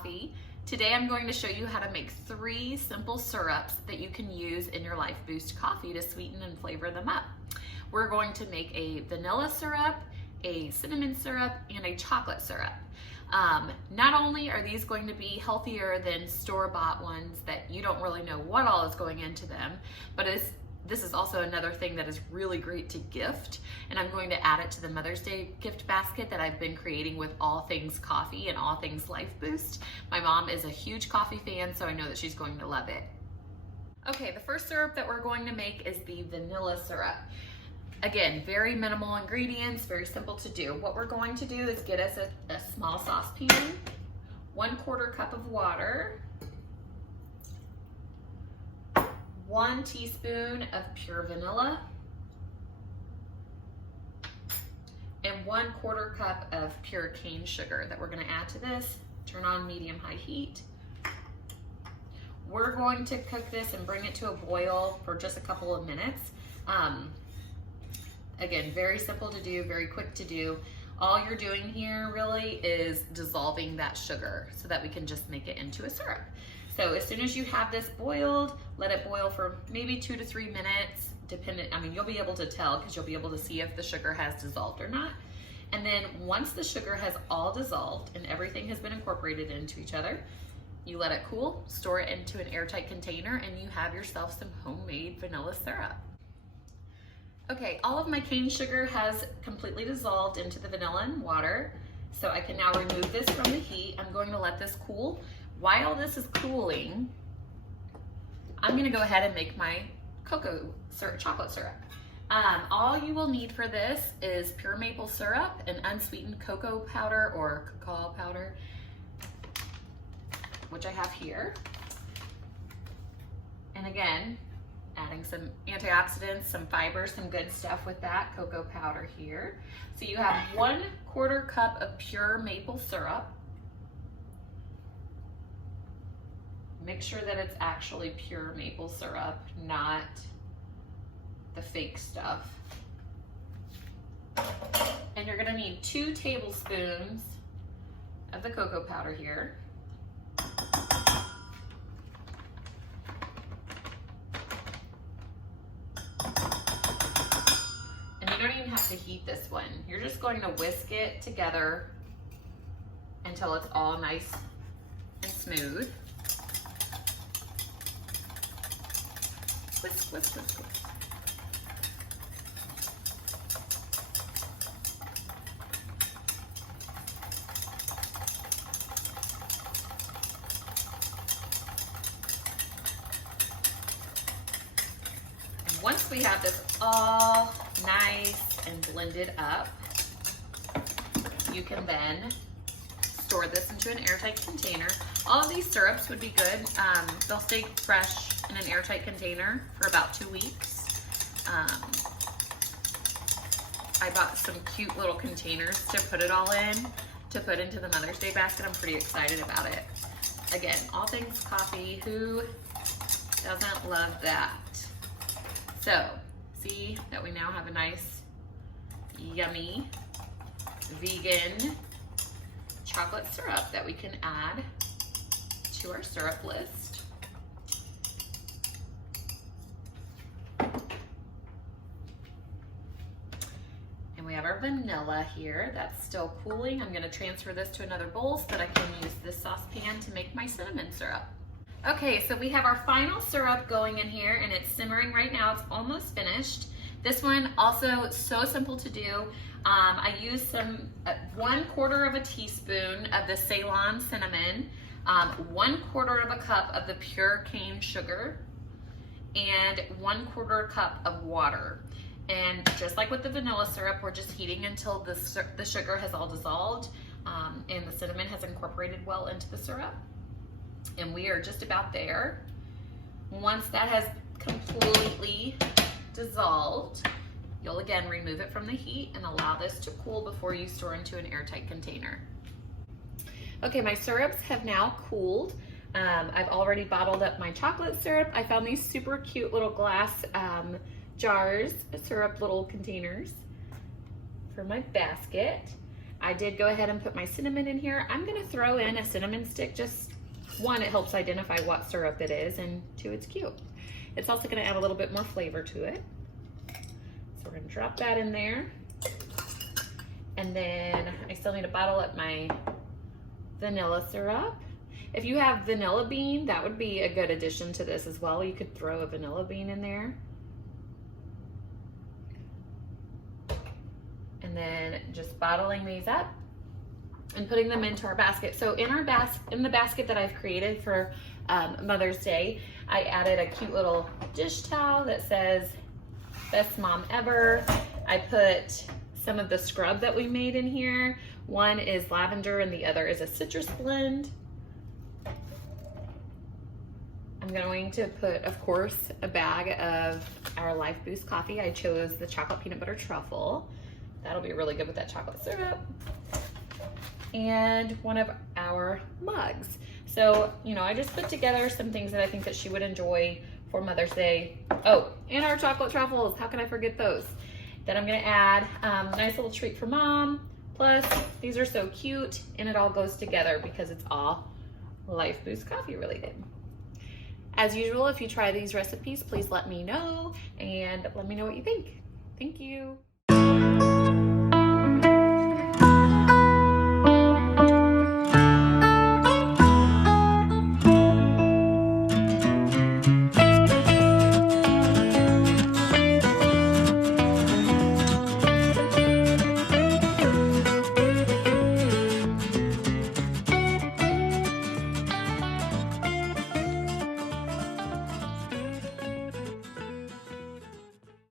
coffee. Today I'm going to show you how to make 3 simple syrups that you can use in your LifeBoost coffee to sweeten and flavor them up. We're going to make a vanilla syrup, a cinnamon syrup, and a chocolate syrup. Not only are these going to be healthier than store-bought ones that you don't really know what all is going into them, but this is also another thing that is really great to gift, and I'm going to add it to the Mother's Day gift basket that I've been creating with all things coffee and all things LifeBoost. My mom is a huge coffee fan, so I know that she's going to love it. Okay, the first syrup that we're going to make is the vanilla syrup. Again, very minimal ingredients, very simple to do. What we're going to do is get us a small saucepan, 1/4 cup of water, 1 teaspoon of pure vanilla, and 1/4 cup of pure cane sugar that we're going to add to this. Turn on medium-high heat. We're going to cook this and bring it to a boil for just a couple of minutes. Again, very simple to do, very quick to do. All you're doing here really is dissolving that sugar so that we can just make it into a syrup. So as soon as you have this boiled, let it boil for maybe 2 to 3 minutes, you'll be able to tell because you'll be able to see if the sugar has dissolved or not. And then once the sugar has all dissolved and everything has been incorporated into each other, you let it cool, store it into an airtight container, and you have yourself some homemade vanilla syrup. Okay, all of my cane sugar has completely dissolved into the vanilla and water, so I can now remove this from the heat. I'm going to let this cool. While this is cooling, I'm gonna go ahead and make my chocolate syrup. All you will need for this is pure maple syrup and unsweetened cocoa powder or cacao powder, which I have here. And again, adding some antioxidants, some fibers, some good stuff with that cocoa powder here. So you have 1/4 cup of pure maple syrup. Make sure that it's actually pure maple syrup, not the fake stuff. And you're gonna need 2 tablespoons of the cocoa powder here. You don't even have to heat this one. You're just going to whisk it together until it's all nice and smooth. Whisk, whisk, whisk, whisk. And once we have this all nice and blended up, you can then store this into an airtight container. All of these syrups would be good. They'll stay fresh in an airtight container for about 2 weeks. I bought some cute little containers to put it all in, to put into the Mother's Day basket. I'm pretty excited about it. Again, all things coffee, who doesn't love that? So, see that we now have a nice, yummy, vegan chocolate syrup that we can add to our syrup list. And we have our vanilla here that's still cooling. I'm going to transfer this to another bowl so that I can use this saucepan to make my cinnamon syrup. Okay, so we have our final syrup going in here and it's simmering right now. It's almost finished. This one also so simple to do. I used some 1/4 of a teaspoon of the Ceylon cinnamon, 1/4 cup of the pure cane sugar, and 1/4 cup of water. And just like with the vanilla syrup, we're just heating until the sugar has all dissolved and the cinnamon has incorporated well into the syrup. And we are just about there. Once that has completely dissolved, you'll again remove it from the heat and allow this to cool before you store into an airtight container. Okay, my syrups have now cooled. I've already bottled up my chocolate syrup. I found these super cute little glass jars, syrup little containers for my basket. I did go ahead and put my cinnamon in here. I'm gonna throw in a cinnamon stick. Just one, it helps identify what syrup it is, and two, it's cute. It's also gonna add a little bit more flavor to it. So we're gonna drop that in there. And then I still need to bottle up my vanilla syrup. If you have vanilla bean, that would be a good addition to this as well. You could throw a vanilla bean in there. And then just bottling these up and putting them into our basket. So in the basket that I've created for Mother's Day, I added a cute little dish towel that says best mom ever. I put some of the scrub that we made in here. One is lavender and the other is a citrus blend. I'm going to put, of course, a bag of our LifeBoost coffee. I chose the chocolate peanut butter truffle. That'll be really good with that chocolate syrup. And one of our mugs. So, you know, I just put together some things that I think that she would enjoy for Mother's Day. Oh, and our chocolate truffles. How can I forget those? Then I'm gonna add a nice little treat for mom. Plus, these are so cute, and it all goes together because it's all LifeBoost coffee related. As usual, if you try these recipes, please let me know, and let me know what you think. Thank you.